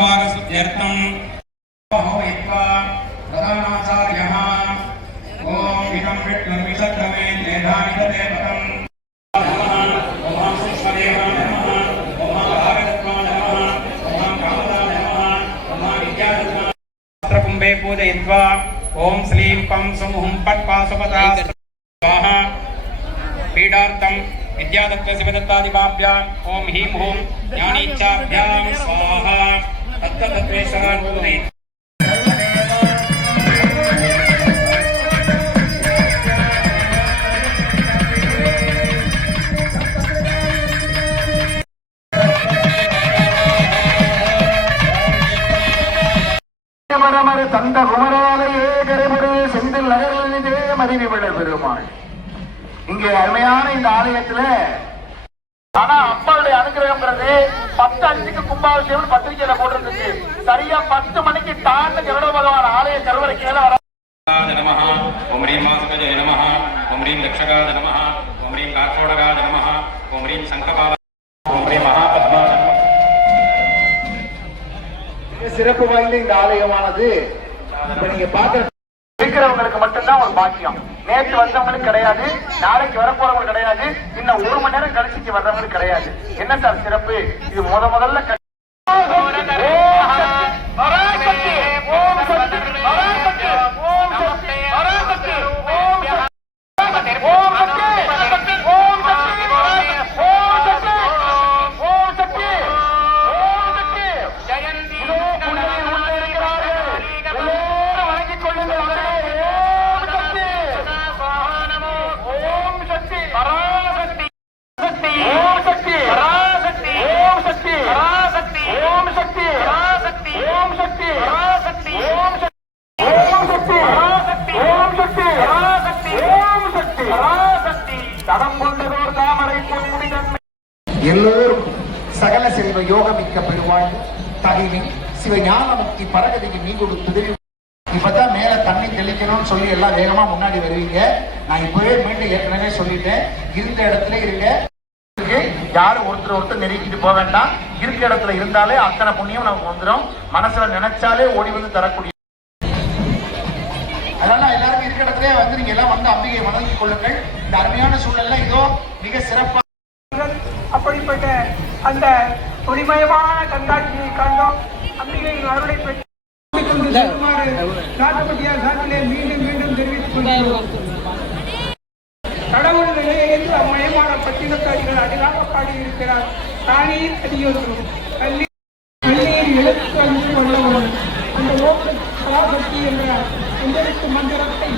वारसत्यर्थं होयित्वा प्रधानाचार्यः ओम इदं विष्णुर्विसक्रमे तेधानि देवतं नमः ओम सुष्मदेवाय नमः ओम भारतत्वाय नमः ओम कामदाय नमः ओम विद्यादत्ताय अस्त्रकुम्भे पूजयित्वा ओम श्लीं पं समुहं पट्पासुपता स्वाहा पीडार्थं विद्यादत्त शिवदत्तादिभाभ्यां ओम ह्रीं हूं ज्ञानीच्छाभ्यां स्वाहा तत्तत्वेश्वरान् पूजयित्वा தந்த குமராலையே கரைபுரே செந்தில் நகரிலே மதிவிவிட பெருமாள். இங்கே அருமையான இந்த ஆலயத்துல ஆனா அம்மாவுடைய அனுகிரகம்ங்கிறது 10:05 கும்பாபிஷேகம் பத்திரிகையில போட்டிருந்துச்சு. சரியா 10 மணிக்கு டான்னு கருட பகவான் ஆலய கருவறைக்கு வர நமஹ ஓம் ரீம் மாஸ்கஜே நமஹ ஓம் ரீம் லக்ஷகாய நமஹ ஓம் ரீம் கார்கோடகாய நமஹ ஓம் ரீம் சங்கபால ஓம் ரீம் மகாபத்மா. சிறப்பு வாய்ந்த இந்த ஆலயமானது இப்ப நீங்க பாக்குற இருக்கிறவங்களுக்கு மட்டும்தான் ஒரு பாக்கியம். நேற்று வந்தவங்களுக்கு கிடையாது, நாளைக்கு வரப்போறவங்களுக்கு கிடையாது, இன்னும் 1 மணி நேரம் கழிச்சுக்கு வர்றவங்களுக்கு கிடையாது. என்ன சார் சிறப்பு? இது முதல்ல எல்லோரும் சகல செல்வ யோகமிக்க பெருவாழ் தகினி சிவஞான முக்தி பரகதிக்கு நீ கொடுத்தது. இப்பதான் மேல தண்ணி தெளிக்கணும்னு சொல்லி எல்லாம் வேகமா முன்னாடி வருவீங்க. நான் இப்பவே மீண்டும் ஏற்கனவே சொல்லிட்டேன், இருந்த இடத்துல இருங்க. யாரும் ஒருத்தர் நெருக்கிட்டு போக வேண்டாம். இருக்க இடத்துல இருந்தாலே அத்தனை புண்ணியம் நமக்கு வந்துடும். மனசுல நினைச்சாலே ஓடி வந்து தரக்கூடிய. அதனால எல்லாருக்கும் இருக்க இடத்துல வந்து நீங்க எல்லாம் வந்து அம்பிகையை வணங்கிக் கொள்ளுங்கள். இந்த அருமையான சூழல்ல இதோ மிக சிறப்பாக அப்படிப்பட்ட அந்த ஒளிமயமான கண்காட்சியை கண்டோம். அம்பிகையின் அருளை பெற்று நாட்டுப்பட்டியார் சார்பிலே மீண்டும் மீண்டும் தெரிவித்துக் கொள்கிறோம். கடவுள் நிலையை என்று அம்மயமான பட்டினத்தாரிகள் அழகாக பாடியிருக்கிறார். தானீர் அடியோற்றும் கண்ணீர் எழுத்து அஞ்சு கொள்ளவரும் அந்த ஓட்ட சராசக்தி என்ற மந்திரத்தை